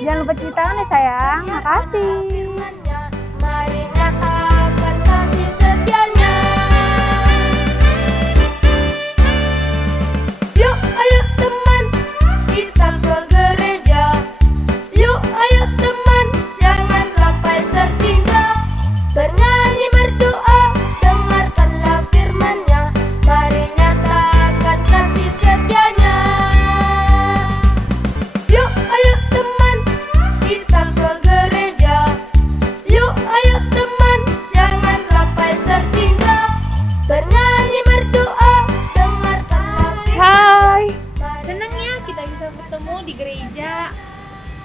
Jangan lupa cuci tangan ya sayang. Makasih. Mari nyatakan kasih setianya. Yuk ayo teman, kita ke gereja. Yuk ayo teman, jangan sampai tertinggal. Bernyanyi berdoa, dengarkanlah firman-Nya. Mari nyatakan kasih setianya. Yuk ayo teman, kita ke gereja. Yuk ayo teman, jangan sampai tertinggal. Bernyanyi berdoa, dengarkanlah Hai. firman-Nya. Senang ya kita bisa bertemu di gereja.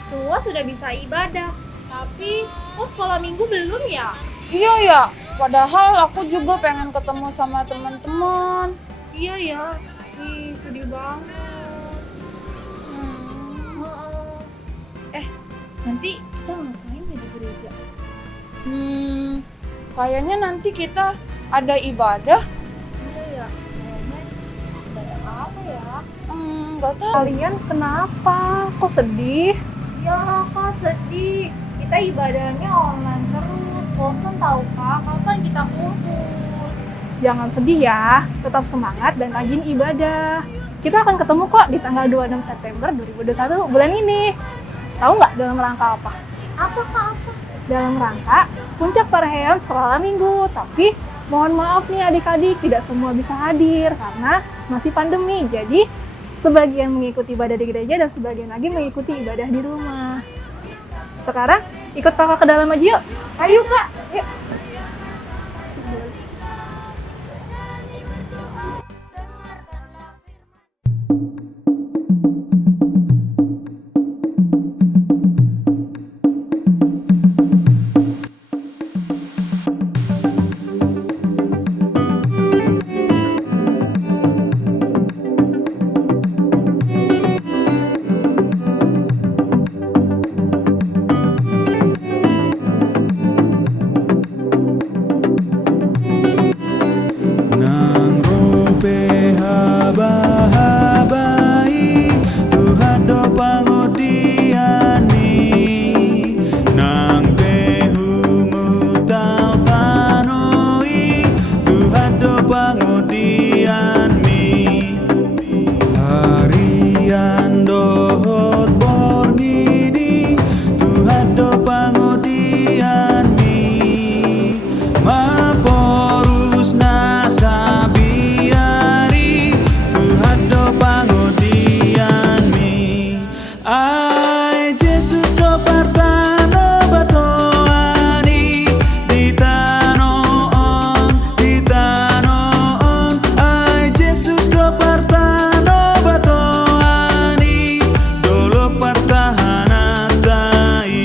Semua sudah bisa ibadah. Tapi kok sekolah minggu belum ya? Iya ya, padahal aku juga pengen ketemu sama teman-teman. Iya ya. Ih, sedih banget. Nanti kita ngapain ya di gereja? Kayaknya nanti kita ada ibadah. Iya ya. Kayaknya ibadah apa ya? Nggak tahu. Kalian kenapa? Kok sedih? Ya kak sedih. Kita ibadahnya online terus. Bosan tahu kak, kapan kita kumpul? Jangan sedih ya, tetap semangat dan rajin ibadah. Kita akan ketemu kok di tanggal 26 September 2021 bulan ini. Tahu nggak dalam rangka apa? Apa kak? Apa? Dalam rangka puncak perayaan sekolah minggu. Tapi mohon maaf nih adik-adik, tidak semua bisa hadir karena masih pandemi. Jadi sebagian mengikuti ibadah di gereja dan sebagian lagi mengikuti ibadah di rumah. Sekarang ikut kakak ke dalam aja yuk. Ayo kak, yuk. Nang rope haba-habai Tuhan do pangodiani Nang pehumu tal tanoi Tuhan do pangodiani Harian dohot bormini Tuhan do pangodiani Maporus nasabiari Tuhan do pangodiani Ai Jesus do partano batoani Ditano on Ai Jesus do partano batoani Dolo partahanatai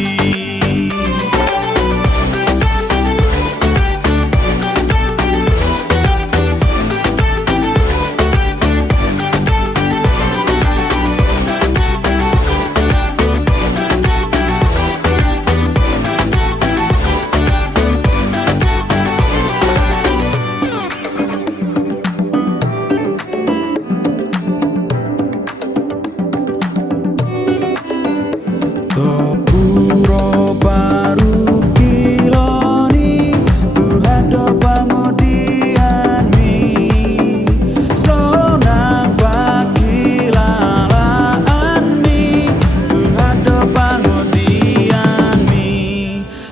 Topuro baru kiloni Tuhan do pangodianmi Sonang pakilalaanmi Tuhan do pangodianmi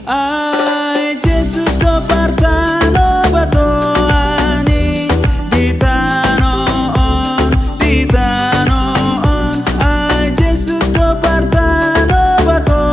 Ai Jesus do partano batoani Ditano on Ai Jesus do partano batoani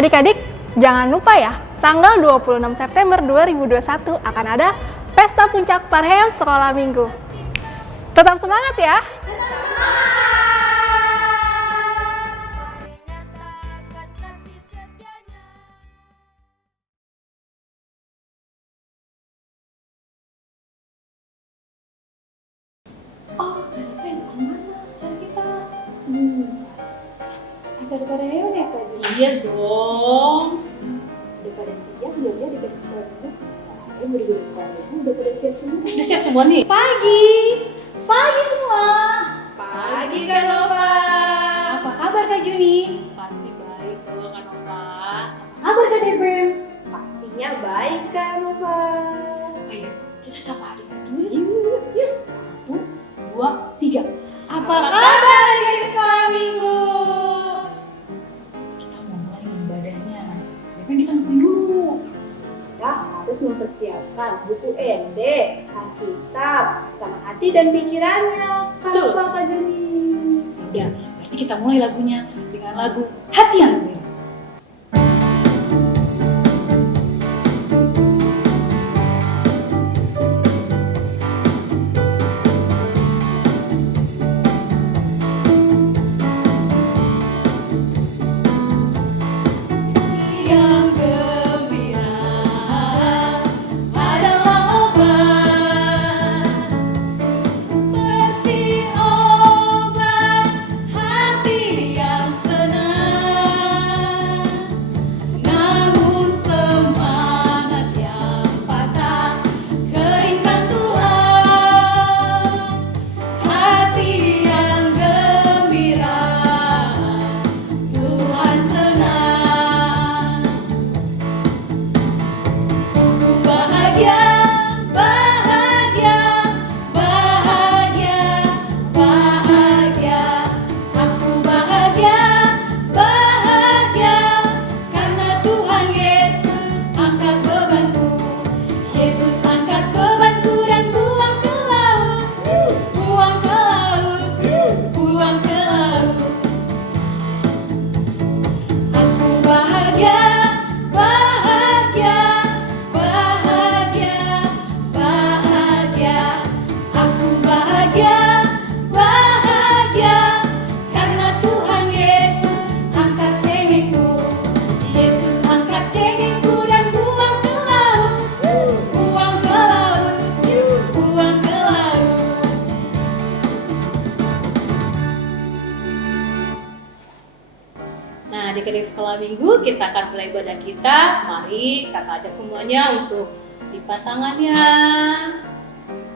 Adik-adik, jangan lupa ya, tanggal 26 September 2021 akan ada Pesta Puncak Parheon Sekolah Minggu. Tetap semangat ya! Acara Parheon ya Kak Juni? Iya dong. Udah pada siap belum ya di sekolah minggu? Soalnya guru-guru sekolah minggu udah pada siap semua. Udah siap semua nih? Pagi semua. Pagi Kak Nova. Apa kabar Kak Juni? Pasti baik kok Kak Nova. Kabar Kak Debel? Pastinya baik Kak Nova. Ayo kita sapa adik-adik dulu ya. Yuk. 1, 2, 3. Apa kabar adik-adik sekolah minggu? Kita mau mulai ibadahnya. Tapi kita ngapain dulu? Kita harus mempersiapkan buku ND, Alkitab, sama hati dan pikirannya. Kalau Betul. Kak Juni. Ya udah, berarti kita mulai lagunya dengan lagu Hati yang Gembira. Yang gembira adalah obat, seperti obat hati yang senang. Namun semangat yang patah keringkan Tuhan. Hati yang gembira Tuhan senang. Ku bahagia, bahagia, bahagia, bahagia. Aku bahagia, bahagia, karena Tuhan Yesus angkat bebanku. Yesus angkat bebanku dan buang ke laut, buang ke laut, buang ke laut. Aku bahagia, bahagia, bahagia, bahagia. Aku bahagia, bahagia, karena Tuhan Yesus angkat cengengku. Yesus angkat cengengku dan buang ke laut, buang ke laut, buang ke laut. Nah, adik-adik sekolah minggu kita akan mulai ibadah kita. Mari kakak ajak semuanya untuk lipat tangannya,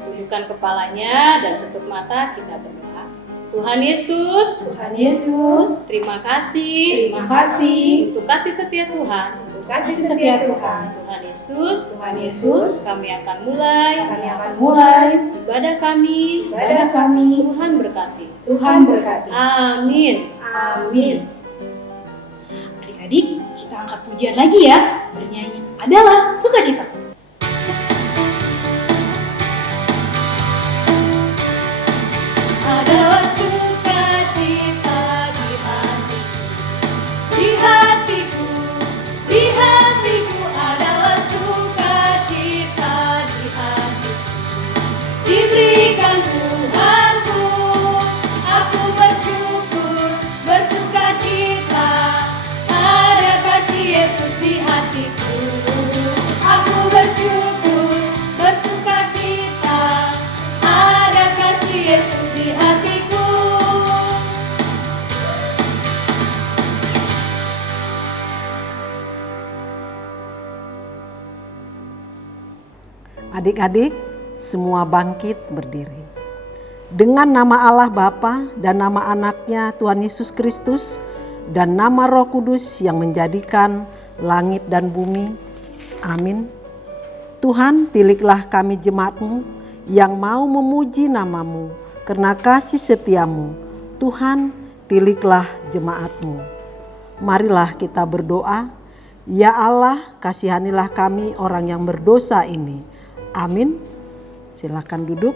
tundukkan kepalanya dan tutup mata, kita berdoa. Tuhan Yesus, Tuhan Yesus, terima kasih terima kasih untuk kasih setia Tuhan. untuk kasih setia Tuhan. Tuhan Yesus, Tuhan Yesus, kami akan mulai kami akan mulai ibadah kami. ibadah kami. Tuhan berkati. Tuhan berkati. Amin. Amin. Adik-adik, kita angkat pujian lagi ya. Bernyanyi adalah sukacita. Adalah sukacita di hatiku, di hatiku, di hatiku. Adalah sukacita di hatiku, diberikan Tuhanku. Aku bersyukur, bersukacita. Ada kasih Yesus di hatiku. Aku bersyukur, bersukacita. Ada kasih Yesus di hatiku. Adik-adik, semua bangkit berdiri. Dengan nama Allah Bapa dan nama anaknya Tuhan Yesus Kristus dan nama Roh Kudus yang menjadikan langit dan bumi. Amin. Tuhan, tiliklah kami jemaat-Mu yang mau memuji nama-Mu karena kasih setiamu. Tuhan, tiliklah jemaat-Mu. Marilah kita berdoa. Ya Allah, kasihanilah kami orang yang berdosa ini. Amin. Silakan duduk.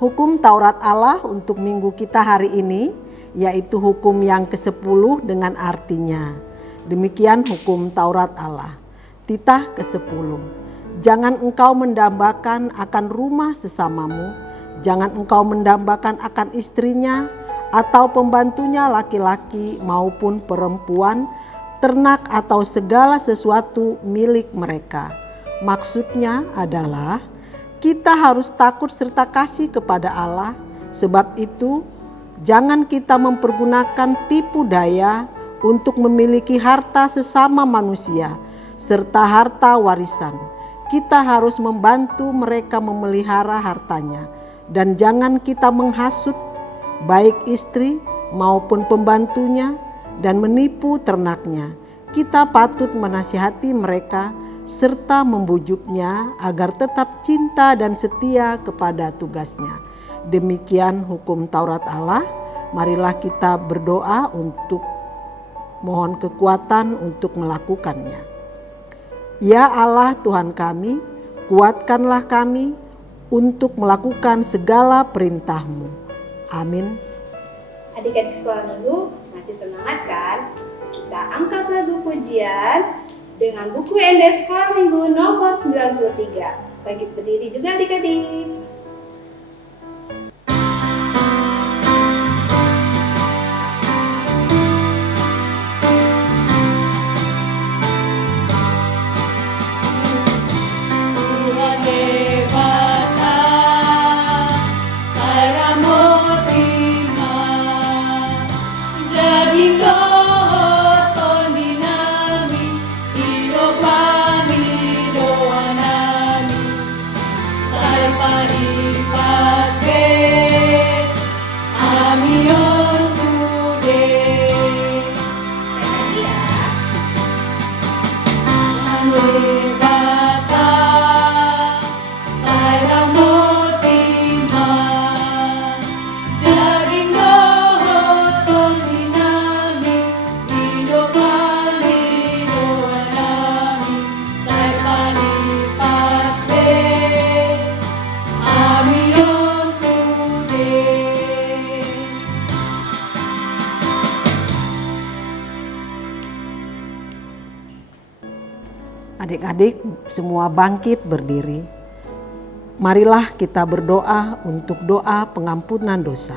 Hukum Taurat Allah untuk minggu kita hari ini, yaitu hukum yang ke-10 dengan artinya, Demikian hukum Taurat Allah. Titah ke-10. Jangan engkau mendambakan akan rumah sesamamu, jangan engkau mendambakan akan istrinya atau pembantunya laki-laki maupun perempuan, ternak atau segala sesuatu milik mereka. Maksudnya adalah kita harus takut serta kasih kepada Allah. Sebab itu jangan kita mempergunakan tipu daya untuk memiliki harta sesama manusia serta harta warisan. Kita harus membantu mereka memelihara hartanya, dan jangan kita menghasut baik istri maupun pembantunya dan menipu ternaknya. Kita patut menasihati mereka serta membujuknya agar tetap cinta dan setia kepada tugasnya. Demikian hukum Taurat Allah. Marilah kita berdoa untuk mohon kekuatan untuk melakukannya. Ya Allah Tuhan kami, kuatkanlah kami untuk melakukan segala perintah-Mu. Amin. Adik-adik sekolah minggu masih semangat kan? Kita angkat lagu pujian dengan buku ND Sekolah Minggu nomor 93. Bangkit berdiri juga adik-adik. Adik-adik semua bangkit berdiri. Marilah kita berdoa untuk doa pengampunan dosa.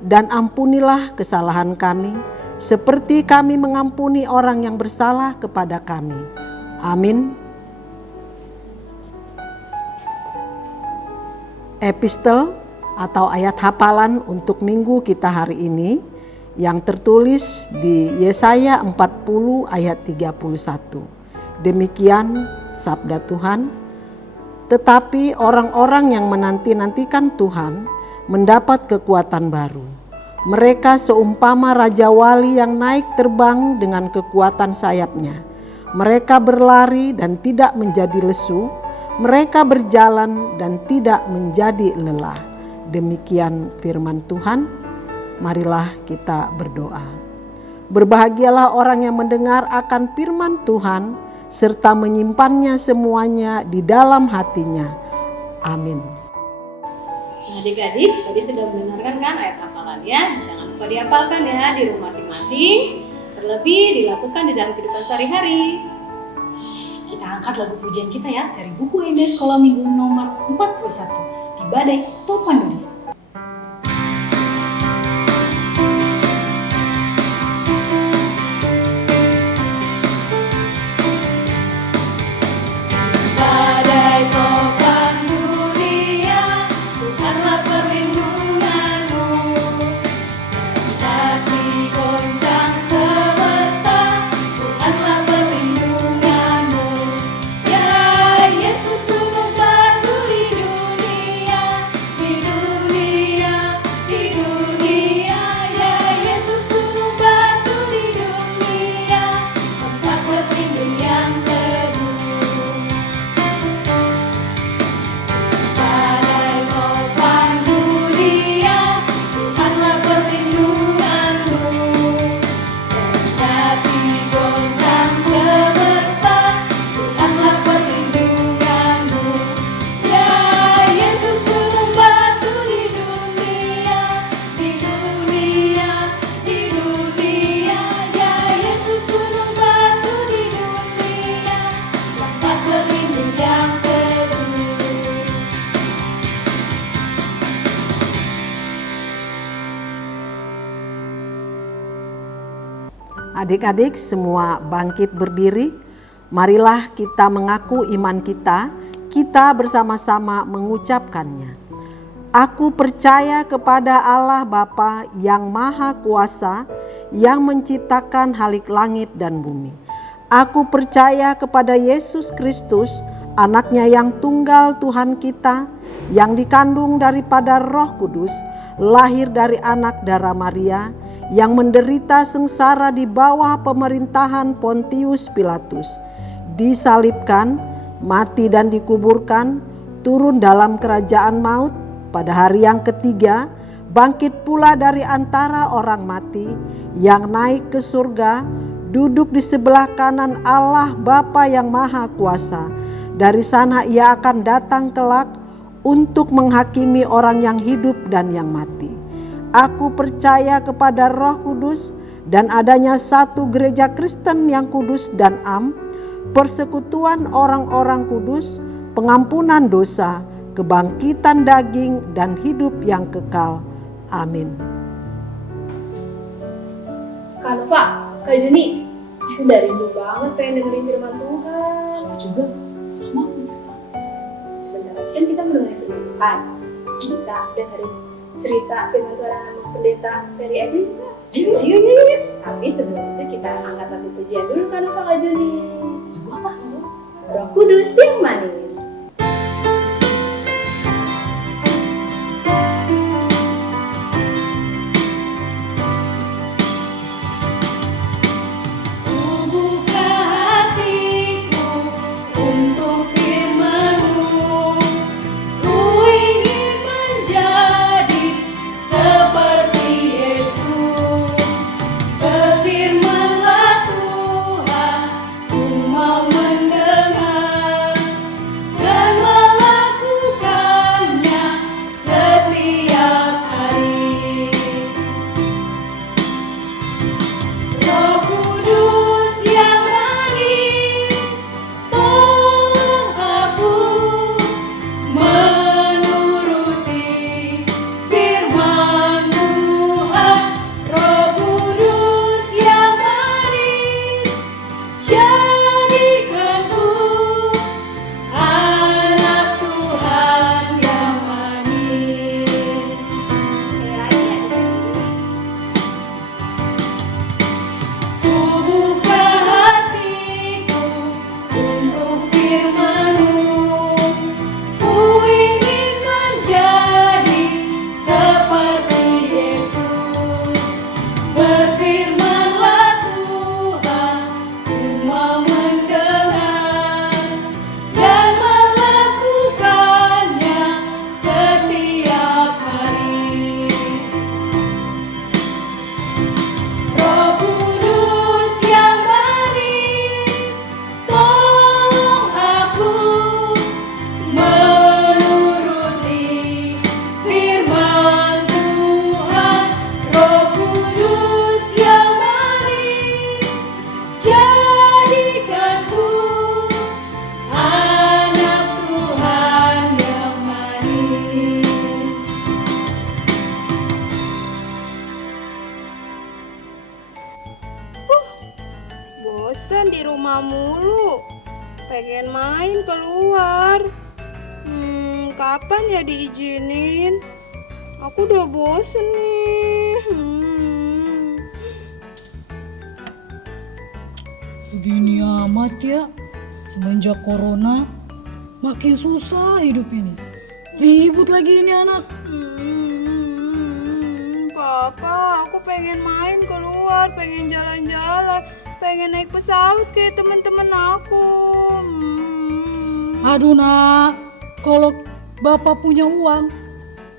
Dan ampunilah kesalahan kami, seperti kami mengampuni orang yang bersalah kepada kami. Amin. Epistel atau ayat hafalan untuk minggu kita hari ini yang tertulis di Yesaya 40 ayat 31. Demikian sabda Tuhan, tetapi orang-orang yang menanti-nantikan Tuhan mendapat kekuatan baru. Mereka seumpama Raja Wali yang naik terbang dengan kekuatan sayapnya. Mereka berlari dan tidak menjadi lesu, mereka berjalan dan tidak menjadi lelah. Demikian firman Tuhan, marilah kita berdoa. Berbahagialah orang yang mendengar akan firman Tuhan, serta menyimpannya semuanya di dalam hatinya. Amin. Adik-adik, tadi sudah mendengarkan kan ayat hafalannya? Jangan lupa dihafalkan ya di rumah masing-masing. Terlebih dilakukan di dalam kehidupan sehari-hari. Kita angkat lagu pujian kita ya dari buku ND Sekolah Minggu nomor 41 di Badai Topan Dunia. Yesus gunung batu di dunia, hidup Adik-adik semua bangkit berdiri. Marilah kita mengaku iman kita. Kita bersama-sama mengucapkannya. Aku percaya kepada Allah Bapa yang Maha Kuasa, yang menciptakan halik langit dan bumi. Aku percaya kepada Yesus Kristus, Anaknya yang tunggal Tuhan kita, yang dikandung daripada Roh Kudus, lahir dari anak darah Maria, yang menderita sengsara di bawah pemerintahan Pontius Pilatus, disalibkan, mati dan dikuburkan, turun dalam kerajaan maut, pada hari yang ketiga bangkit pula dari antara orang mati, yang naik ke surga, duduk di sebelah kanan Allah Bapa yang Maha Kuasa. Dari sana ia akan datang kelak untuk menghakimi orang yang hidup dan yang mati. Aku percaya kepada Roh Kudus dan adanya satu gereja Kristen yang kudus dan am, persekutuan orang-orang kudus, pengampunan dosa, kebangkitan daging dan hidup yang kekal. Amin. Kak Nova, Kak Juni, aku udah rindu banget pengen dengerin firman Tuhan. Aku juga sama. Sebentar lagi kan kita mendengar firman Tuhan. Kita dengerin cerita firman Tuhan sama pendeta Ferry aja yuk. Ayo. Tapi sebelum itu kita angkat lagu pujian dulu Kak Nova, Kak Juni. Lagu apa? Roh Kudus yang manis. Bosan di rumah mulu, pengen main keluar. Kapan ya diizinin? Aku udah bosen nih. Begini amat ya, semenjak corona makin susah hidup ini. Ribut lagi ini anak. Papa, aku pengen main keluar, pengen jalan-jalan, pengen naik pesawat kayak teman-teman aku. Aduh nak, kalau bapak punya uang,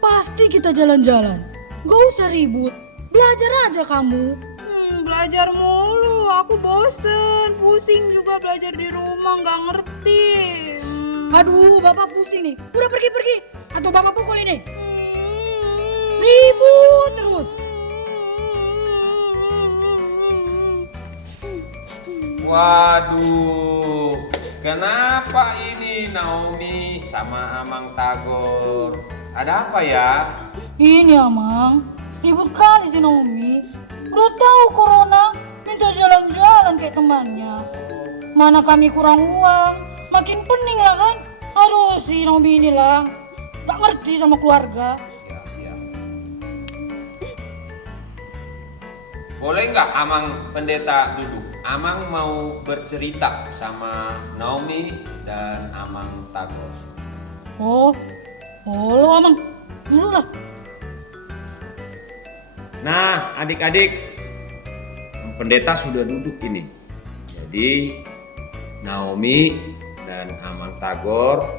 pasti kita jalan-jalan. Gak usah ribut, belajar aja kamu. Belajar mulu, aku bosen, pusing juga belajar di rumah, gak ngerti. Aduh, bapak pusing nih. Udah pergi-pergi, atau bapak pukul ini. Ribut terus. Waduh, kenapa ini Naomi sama Amang Tagor? Ada apa ya? Ini Amang, ribut kali si Naomi. Udah tahu corona, minta jalan-jalan kayak temannya. Mana kami kurang uang, makin pening lah kan. Aduh si Naomi ini lah, gak ngerti sama keluarga. Boleh nggak Amang Pendeta duduk? Amang mau bercerita sama Naomi dan Amang Tagor. Oh lo Amang, dulu lah. Nah, adik-adik, pendeta sudah duduk ini. Jadi Naomi dan Amang Tagor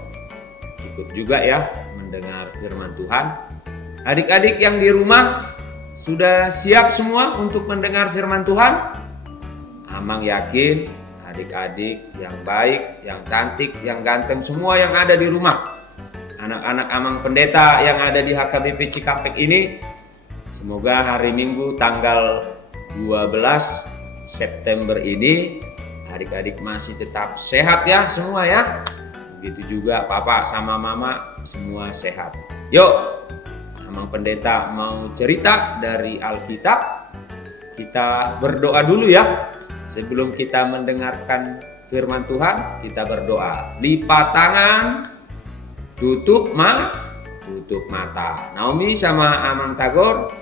ikut juga ya mendengar firman Tuhan. Adik-adik yang di rumah sudah siap semua untuk mendengar firman Tuhan? Amang yakin adik-adik yang baik, yang cantik, yang ganteng semua yang ada di rumah. Anak-anak Amang Pendeta yang ada di HKBP Cikampek ini, semoga hari Minggu tanggal 12 September ini adik-adik masih tetap sehat ya semua ya. Begitu juga papa sama mama semua sehat. Yuk, Amang Pendeta mau cerita dari Alkitab. Kita berdoa dulu ya. Sebelum kita mendengarkan firman Tuhan, kita berdoa. Lipat tangan, tutup mata. Naomi sama Amang Tagor,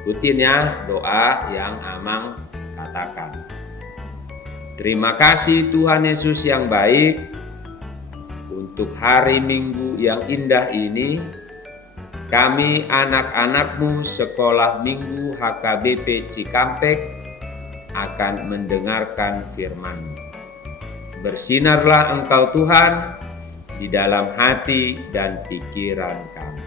ikutin ya doa yang Amang katakan. Terima kasih Tuhan Yesus yang baik untuk hari Minggu yang indah ini. Kami anak-anak-Mu Sekolah Minggu HKBP Cikampek akan mendengarkan firman-Mu. Bersinarlah Engkau Tuhan di dalam hati dan pikiran kami.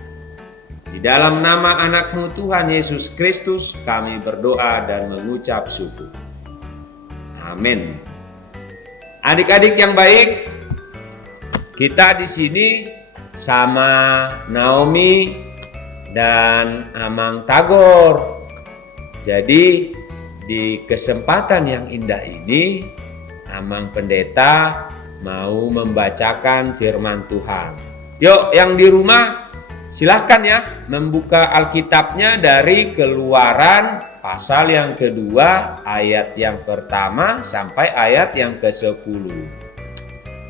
Di dalam nama anak-Mu Tuhan Yesus Kristus kami berdoa dan mengucap syukur. Amin. Adik-adik yang baik, kita di sini sama Naomi dan Amang Tagor. Jadi di kesempatan yang indah ini, Amang Pendeta mau membacakan firman Tuhan. Yuk yang di rumah silahkan ya membuka Alkitabnya dari Keluaran pasal yang kedua ayat yang pertama sampai ayat yang ke-10.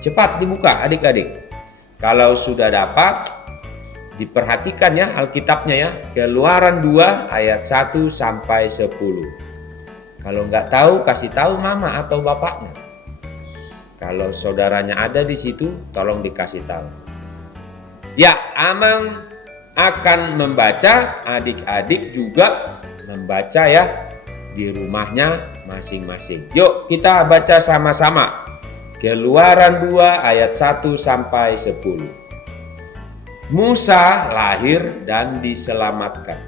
Cepat dibuka adik-adik. Kalau sudah dapat, diperhatikan ya Alkitabnya ya. Keluaran 2 ayat 1 sampai 10. Kalau nggak tahu, kasih tahu mama atau bapaknya. Kalau saudaranya ada di situ, tolong dikasih tahu. Ya, Amang akan membaca, adik-adik juga membaca ya di rumahnya masing-masing. Yuk kita baca sama-sama. Keluaran 2 ayat 1 sampai 10. Musa lahir dan diselamatkan.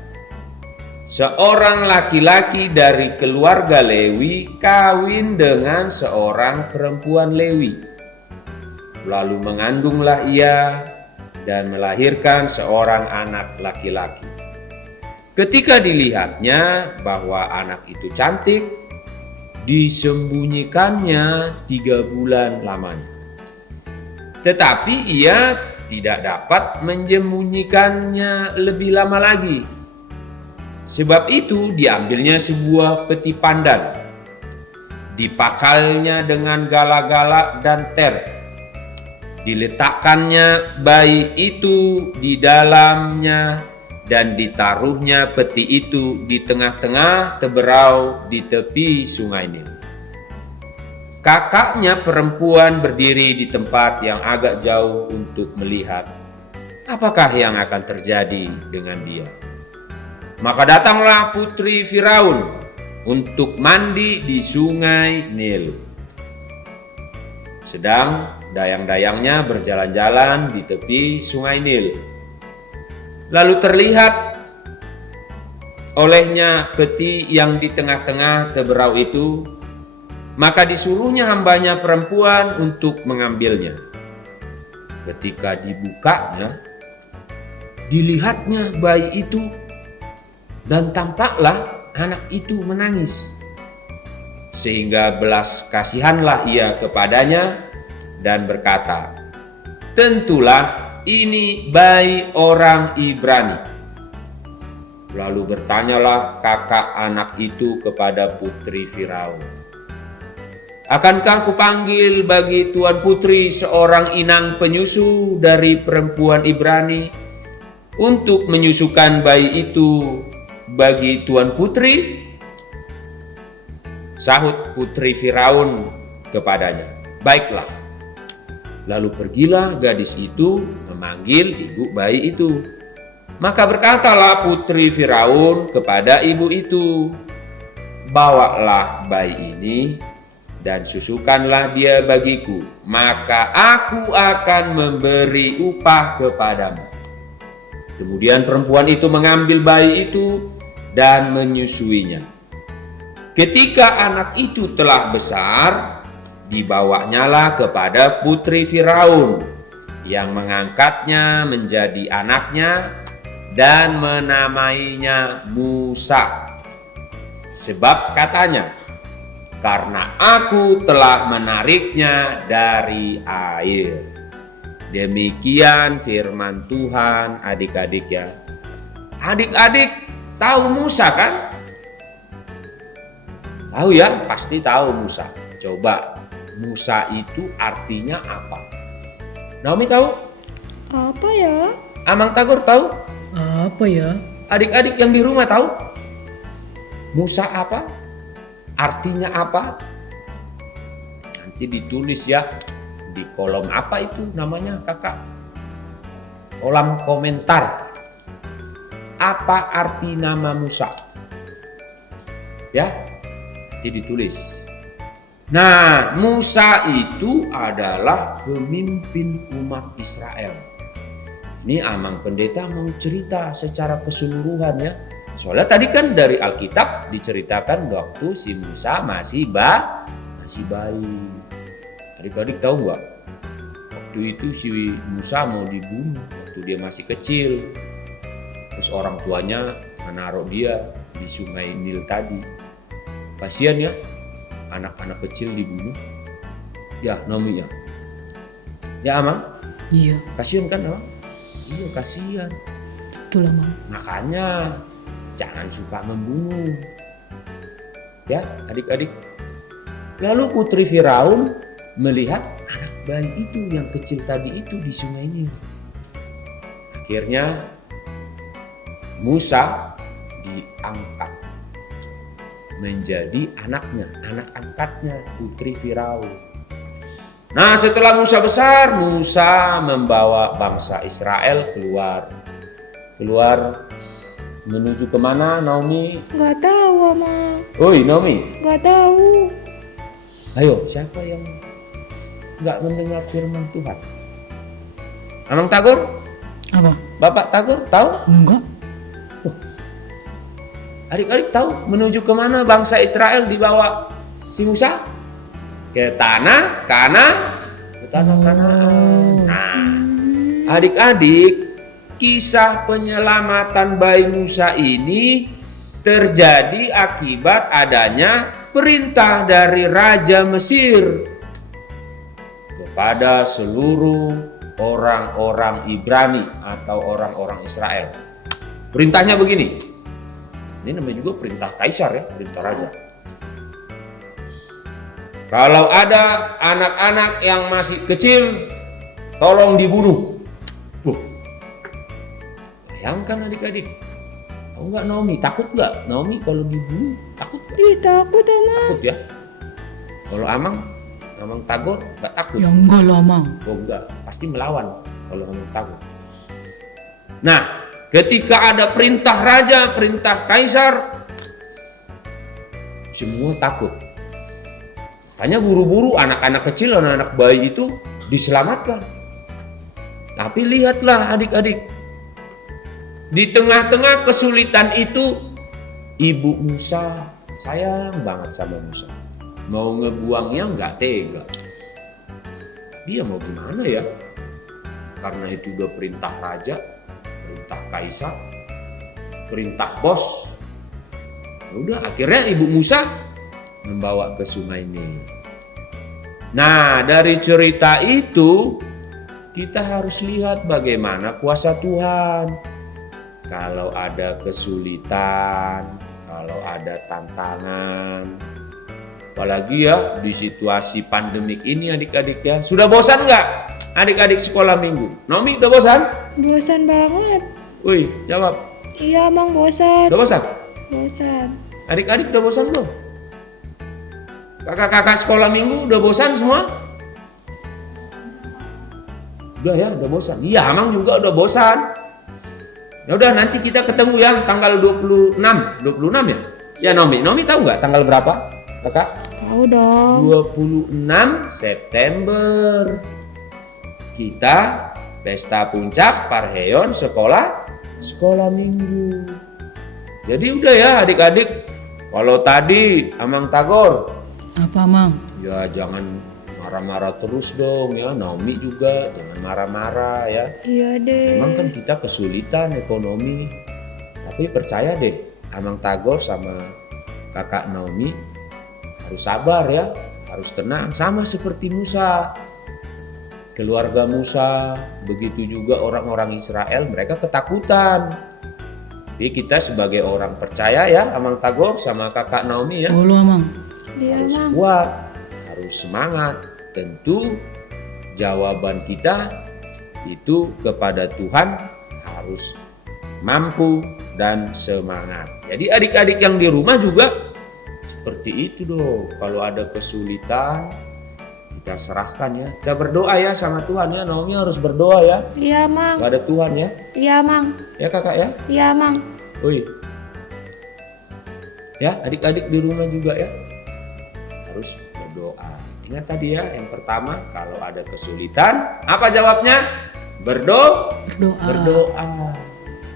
Seorang laki-laki dari keluarga Lewi kawin dengan seorang perempuan Lewi. Lalu mengandunglah ia dan melahirkan seorang anak laki-laki. Ketika dilihatnya bahwa anak itu cantik, disembunyikannya 3 bulan lamanya. Tetapi ia tidak dapat menyembunyikannya lebih lama lagi. Sebab itu diambilnya sebuah peti pandan, dipakalnya dengan gala-gala dan ter, diletakkannya bayi itu di dalamnya dan ditaruhnya peti itu di tengah-tengah teberau di tepi sungai Nil. Kakaknya perempuan berdiri di tempat yang agak jauh untuk melihat apakah yang akan terjadi dengan dia. Maka datanglah putri Firaun untuk mandi di sungai Nil. Sedang dayang-dayangnya berjalan-jalan di tepi sungai Nil. Lalu terlihat olehnya peti yang di tengah-tengah teberau itu, maka disuruhnya hambanya perempuan untuk mengambilnya. Ketika dibukanya, dilihatnya bayi itu, dan tampaklah anak itu menangis. Sehingga belas kasihanlah ia kepadanya dan berkata, "Tentulah ini bayi orang Ibrani." Lalu bertanyalah kakak anak itu kepada putri Firaun, "Akankah kupanggil bagi tuan putri seorang inang penyusu dari perempuan Ibrani untuk menyusukan bayi itu bagi tuan putri?" Sahut putri Firaun kepadanya, "Baiklah." Lalu pergilah gadis itu memanggil ibu bayi itu. Maka berkatalah putri Firaun kepada ibu itu, "Bawalah bayi ini dan susukanlah dia bagiku, maka aku akan memberi upah kepadamu." Kemudian perempuan itu mengambil bayi itu dan menyusuinya. Ketika anak itu telah besar, dibawanyalah kepada putri Firaun, yang mengangkatnya menjadi anaknya dan menamainya Musa. Sebab katanya, "Karena aku telah menariknya dari air." Demikian firman Tuhan, adik-adik ya. Adik-adik tahu Musa kan? Tahu ya? Pasti tahu Musa. Coba, Musa itu artinya apa? Naomi tahu? Apa ya? Amang Tagor tahu? Apa ya? Adik-adik yang di rumah tahu? Musa apa? Artinya apa? Nanti ditulis ya di kolom apa itu namanya kakak? Kolom komentar. Apa arti nama Musa? Ya, nanti ditulis. Nah, Musa itu adalah pemimpin umat Israel. Ini Amang Pendeta mau cerita secara keseluruhan ya. Soalnya tadi kan dari Alkitab diceritakan waktu si Musa masih bayi. Adik-adik tahu nggak? Waktu itu si Musa mau dibunuh waktu dia masih kecil. Terus orang tuanya menaruh dia di sungai Nil tadi. Kasihan ya, anak-anak kecil dibunuh. Ya, Naomi ya. Ya Amang? Iya. Kasihan kan Amang? Iya, kasihan. Betul, Mang. Makanya jangan suka membunuh. Ya, adik-adik. Lalu putri Firaun melihat anak bayi itu yang kecil tadi itu di sungai Nil. Akhirnya Musa diangkat menjadi anaknya, anak angkatnya putri Firaun. Nah, setelah Musa besar, Musa membawa bangsa Israel keluar menuju kemana, Naomi? Gak tahu, Mama. Oi, Naomi. Gak tahu. Ayo, siapa yang nggak mendengar firman Tuhan? Amang Tagor? Apa? Bapak Tagor tahu? Enggak. Adik-adik tahu menuju kemana bangsa Israel dibawa si Musa? Ke tanah Kanaan. Nah, adik-adik, kisah penyelamatan bayi Musa ini terjadi akibat adanya perintah dari Raja Mesir kepada seluruh orang-orang Ibrani atau orang-orang Israel. Perintahnya begini. Ini namanya juga perintah kaisar ya, perintah raja. Kalau ada anak-anak yang masih kecil, tolong dibunuh. Bayangkan adik-adik. Tahu nggak Naomi? Takut nggak Naomi kalau dibunuh? Takut nggak? Ih, takut, Mama. Takut ya. Kalau Amang Tagor nggak takut? Ya enggak lah, Mang. Oh enggak, pasti melawan kalau Amang Tagor. Nah, ketika ada perintah raja, perintah kaisar, semua takut. Hanya buru-buru anak-anak kecil, anak-anak bayi itu diselamatkan. Tapi lihatlah adik-adik, di tengah-tengah kesulitan itu, ibu Musa sayang banget sama Musa. Mau ngebuangnya nggak tega. Dia mau gimana ya? Karena itu udah perintah raja, perintah kaisar, perintah bos. Udah akhirnya ibu Musa membawa ke sungai Nil. Nah, dari cerita itu kita harus lihat bagaimana kuasa Tuhan. kalau ada kesulitan, kalau ada tantangan, apalagi ya di situasi pandemik ini adik-adik ya. Sudah bosan nggak adik-adik sekolah minggu? Nomi udah bosan? Bosan banget. Wih, jawab. Iya, Mang, bosan. Udah bosan? Bosan. Adik-adik udah bosan belum? Kakak-kakak sekolah minggu udah bosan semua? Udah ya, udah bosan. Iya, Amang juga udah bosan. Ya udah, nanti kita ketemu ya tanggal 26 ya? Ya Nomi tahu nggak tanggal berapa? Kakak? Tahu dong. 26 September. Kita pesta puncak Parheyon sekolah minggu. Jadi udah ya adik-adik. Kalau tadi Amang Tagor, Apa, Mang? ya jangan marah-marah terus dong ya. Naomi juga jangan marah-marah ya. Iya deh. Memang kan kita kesulitan ekonomi. Tapi percaya deh, Amang Tagor sama kakak Naomi harus sabar ya. Harus tenang. Sama seperti Musa. Keluarga Musa, begitu juga orang-orang Israel, mereka ketakutan. Jadi kita sebagai orang percaya ya, Amang Tagor sama kakak Naomi ya, Lu, Mang. Iya, harus Mang. kuat, harus semangat. Tentu jawaban kita itu kepada Tuhan harus mampu dan semangat. Jadi adik-adik yang di rumah juga seperti itu dong. Kalau ada kesulitan, kita serahkan ya. Kita berdoa ya sama Tuhan ya. Naomi harus berdoa ya. Iya, Mang. Kepada Tuhan ya. Iya, Mang. Ya kakak ya. Iya, Mang. Woi. Ya adik-adik di rumah juga ya. Harus berdoa. Ingat tadi ya, yang pertama kalau ada kesulitan, apa jawabnya? Berdoa.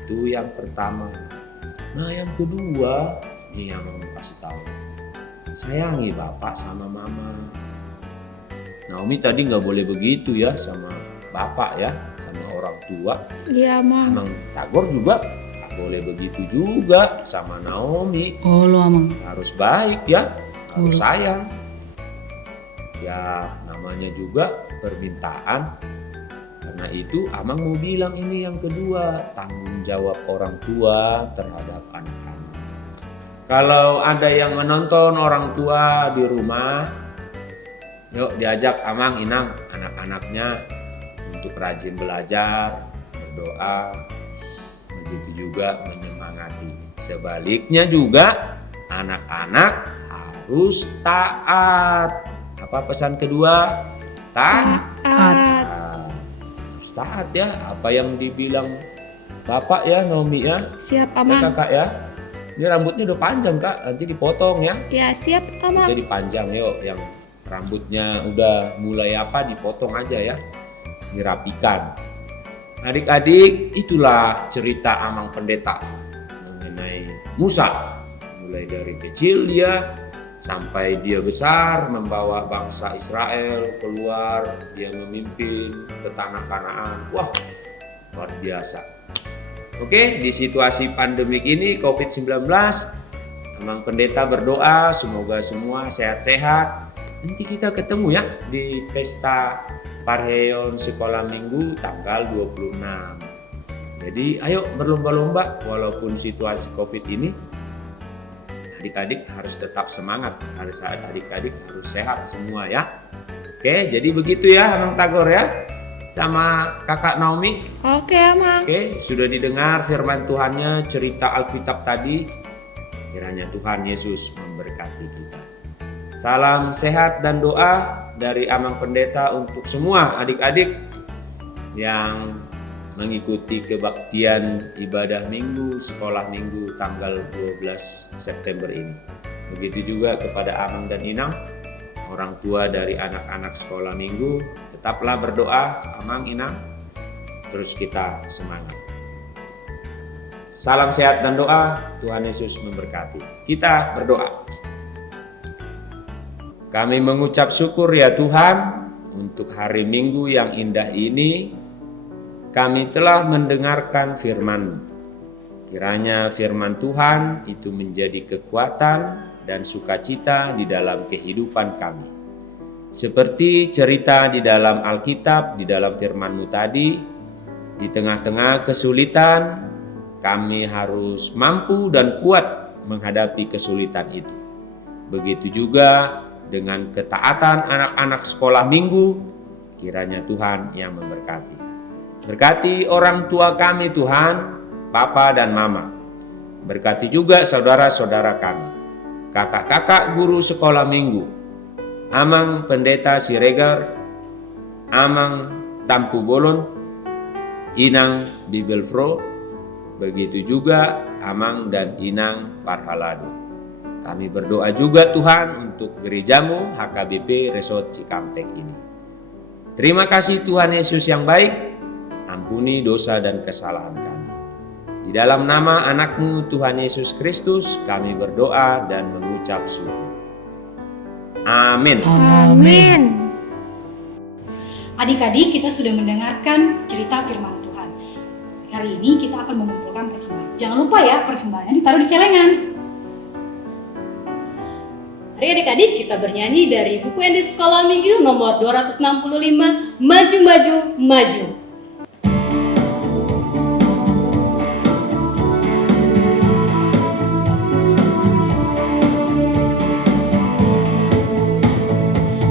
Itu yang pertama. Nah yang kedua, ini yang mau kasih tahu. Sayangi bapak sama mama. Naomi tadi nggak boleh begitu ya sama bapak ya, sama orang tua. Iya, Mang. Amang Tagor juga nggak boleh begitu juga sama Naomi. Lu, Mang. Harus baik ya, harus sayang. Ya namanya juga permintaan. Karena itu Amang mau bilang ini yang kedua, tanggung jawab orang tua terhadap anak-anak. Kalau ada yang menonton orang tua di rumah, yuk diajak Amang Inang anak-anaknya untuk rajin belajar, berdoa, begitu juga menyemangati. Sebaliknya juga anak-anak harus taat. Apa pesan kedua? Taat. Harus taat ya, apa yang dibilang bapak ya, Naomi ya. Siap, Ya, Amang. kakak ya. Ini rambutnya udah panjang kak, nanti dipotong ya. Ya, siap, Amang. Jadi panjang yuk, yang rambutnya udah mulai dipotong aja ya, dirapikan. Adik-adik, itulah cerita Amang Pendeta mengenai Musa. Mulai dari kecil dia sampai dia besar membawa bangsa Israel keluar, dia memimpin ke tanah Kanaan. Wah, luar biasa. Oke, di situasi pandemik ini COVID-19, Amang Pendeta berdoa semoga semua sehat-sehat. Nanti kita ketemu ya di pesta Parheyon sekolah minggu tanggal 26. Jadi ayo berlomba-lomba walaupun situasi COVID ini. Adik-adik harus tetap semangat, adik-adik harus sehat semua ya. Oke, jadi begitu ya Amang Tagor ya sama kakak Naomi. Oke, Amang. Oke, sudah didengar firman Tuhannya, cerita Alkitab tadi. Kiranya Tuhan Yesus memberkati kita. Salam sehat dan doa dari Amang Pendeta untuk semua adik-adik yang mengikuti kebaktian ibadah minggu, sekolah minggu tanggal 12 September ini. Begitu juga kepada Amang dan Inang, orang tua dari anak-anak sekolah minggu. Tetaplah berdoa, Amang, Inang, terus kita semangat. Salam sehat dan doa, Tuhan Yesus memberkati. Kita berdoa. Kami mengucap syukur ya Tuhan untuk hari Minggu yang indah ini. Kami telah mendengarkan firman-Mu. Kiranya firman Tuhan itu menjadi kekuatan dan sukacita di dalam kehidupan kami. Seperti cerita di dalam Alkitab, di dalam firman-Mu tadi, di tengah-tengah kesulitan, kami harus mampu dan kuat menghadapi kesulitan itu. Begitu juga dengan ketaatan anak-anak sekolah minggu, kiranya Tuhan yang memberkati. Berkati orang tua kami Tuhan, Papa dan Mama. Berkati juga saudara-saudara kami, kakak-kakak guru sekolah minggu, Amang Pendeta Siregar, Amang Tampu Bolon, Inang Bibelfro, begitu juga Amang dan Inang Parhalado. Kami berdoa juga Tuhan untuk gerejamu HKBP Resort Cikampek ini. Terima kasih Tuhan Yesus yang baik, ampuni dosa dan kesalahan kami. Di dalam nama anakmu Tuhan Yesus Kristus kami berdoa dan mengucap syukur. Amin. Amin. Adik-adik, kita sudah mendengarkan cerita firman Tuhan. Hari ini kita akan mengumpulkan persembahan. Jangan lupa ya, persembahannya ditaruh di celengan. Hari adik-adik kita bernyanyi dari buku ND Sekolah Minggu nomor 265, Maju Maju Maju.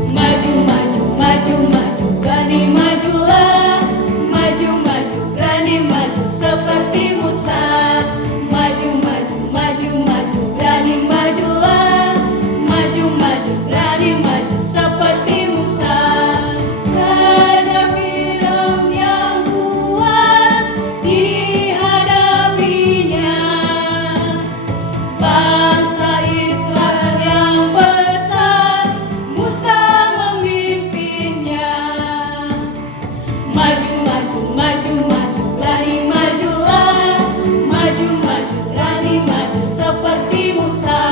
Maju maju maju maju berani majulah, maju maju berani maju seperti Musa. Maju maju maju maju berani majulah, maju maju berani maju seperti Musa. Raja Firaun yang kuat dihadapinya, bangsa Israel yang besar Musa memimpinnya. Maju maju maju maju berani majulah, maju maju berani maju seperti Musa.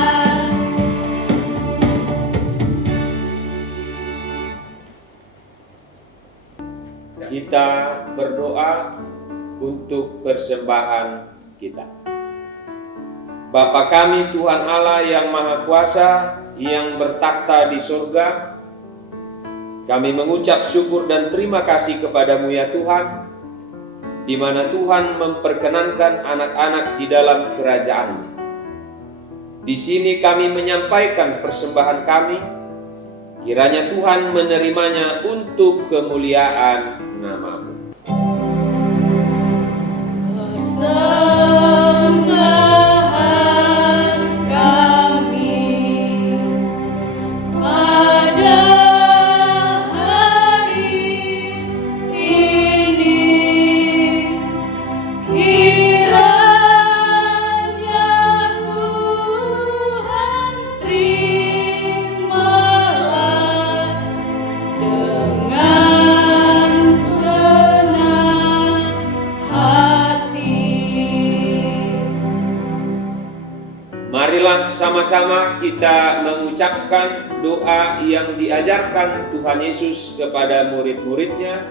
Kita berdoa untuk persembahan kita. Bapa kami Tuhan Allah yang Maha Kuasa, yang bertakhta di surga, kami mengucap syukur dan terima kasih kepadamu ya Tuhan, di mana Tuhan memperkenankan anak-anak di dalam kerajaan-Mu. Di sini kami menyampaikan persembahan kami, kiranya Tuhan menerimanya untuk kemuliaan nama-Mu. Persembahan kami pada hari ini, kiranya Tuhan terimalah dengan senang hati. Marilah sama-sama kita mengucapkan doa yang diajarkan Tuhan Yesus kepada murid-muridnya.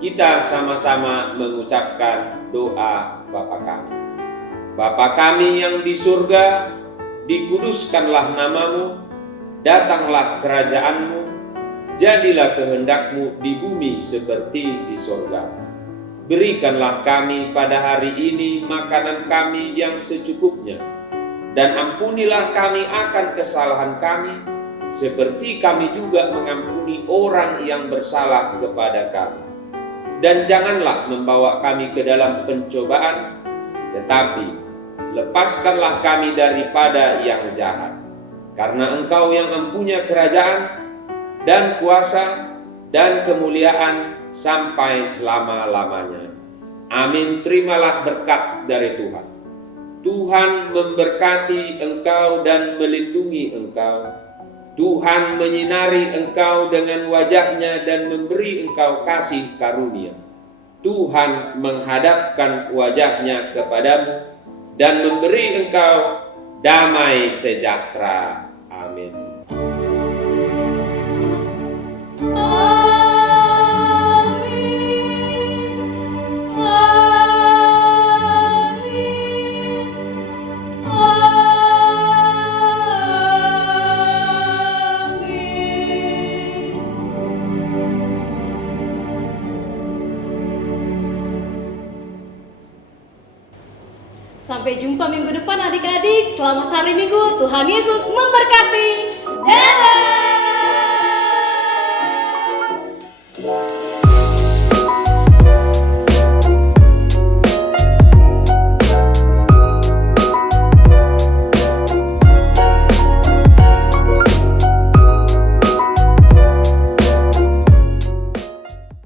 Kita sama-sama mengucapkan doa Bapa kami. Bapa kami yang di surga, dikuduskanlah namamu, datanglah kerajaan-Mu, jadilah kehendak-Mu di bumi seperti di surga. Berikanlah kami pada hari ini makanan kami yang secukupnya, dan ampunilah kami akan kesalahan kami, seperti kami juga mengampuni orang yang bersalah kepada kami. Dan janganlah membawa kami ke dalam pencobaan, tetapi lepaskanlah kami daripada yang jahat. Karena Engkau yang mempunyai kerajaan, dan kuasa, dan kemuliaan sampai selama-lamanya. Amin. Terimalah berkat dari Tuhan. Tuhan memberkati engkau dan melindungi engkau. Tuhan menyinari engkau dengan wajah-Nya dan memberi engkau kasih karunia. Tuhan menghadapkan wajah-Nya kepadamu dan memberi engkau damai sejahtera. Amin. Sampai jumpa minggu depan adik-adik. Selamat hari Minggu. Tuhan Yesus memberkati.